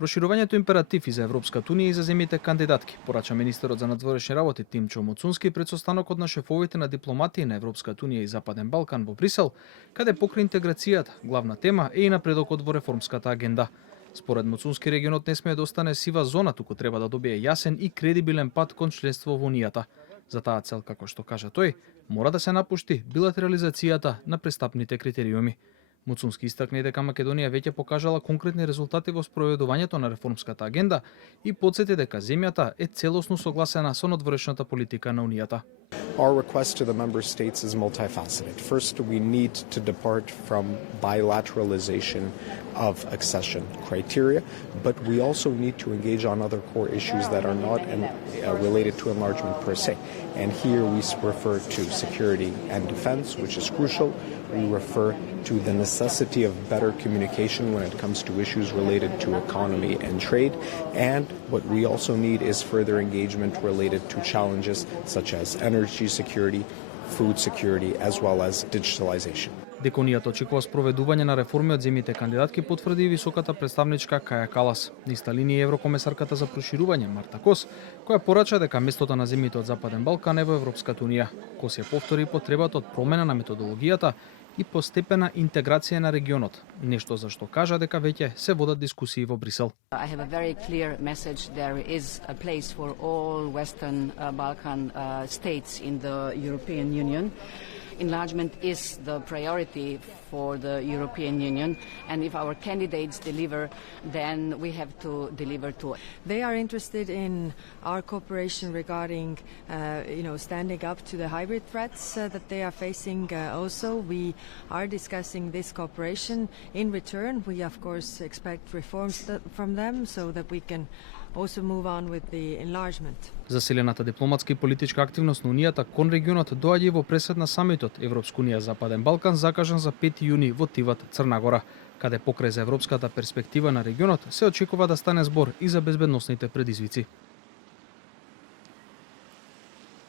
Проширувањето е императив и за Европската унија и за земјите кандидатки, порача министерот за надворешни работи Тимчо Моцунски пред состанокот на шефовите на дипломатии на Европската унија и Западен Балкан во Брисел, каде покрај интеграцијата, главна тема е и напредокот во реформската агенда. Според Моцунски, регионот не смее да остане сива зона, туку треба да добие јасен и кредибилен пат кон членство во Унијата. За таа цел, како што кажа тој, мора да се напушти билатерализацијата на престапните критериуми. Моцунски истакна дека Македонија веќе покажала конкретни резултати во спроведувањето на реформската агенда и потсети дека земјата е целосно согласена со надворешната политика на Унијата. Our request to the member states is multifaceted. First, we need to depart from bilateralization of accession criteria, but we also need to engage on other core issues that are not related to enlargement per se. And here we refer to security and defense, which is crucial. We refer to the necessity of better communication when it comes to issues related to economy and trade. And what we also need is further engagement related to challenges such as energy security, food security, as well as digitalization. Дека Унијата очекува спроведување на реформи од земјите кандидатки, потврди и високата представничка Каја Калас. На иста линија еврокомесарката за проширување Марта Кос, која порача дека местото на земјите од Западен Балкан е во Европската унија. Кос ја повтори потребата од промена на методологијата и постепена интеграција на регионот, нешто за што кажа дека веќе се водат дискусии во Брисел. I have a very clear message. There is a place for all Western Balkan states in the European Union. Enlargement is the priority for the European Union, and if our candidates deliver, then we have to deliver too. They are interested in our cooperation regarding, standing up to the hybrid threats that they are facing. Also, we are discussing this cooperation. In return, we of course expect reforms from them so that we can also move on with the enlargement. Засилената дипломатска и политичка активност на Унијата кон регионот доаѓа и во пресед на самитот Европска унија Западен Балкан закажан за 5 јуни во Тиват, Црна Гора, каде покрај за европската перспектива на регионот се очекува да стане збор и за безбедносните предизвици.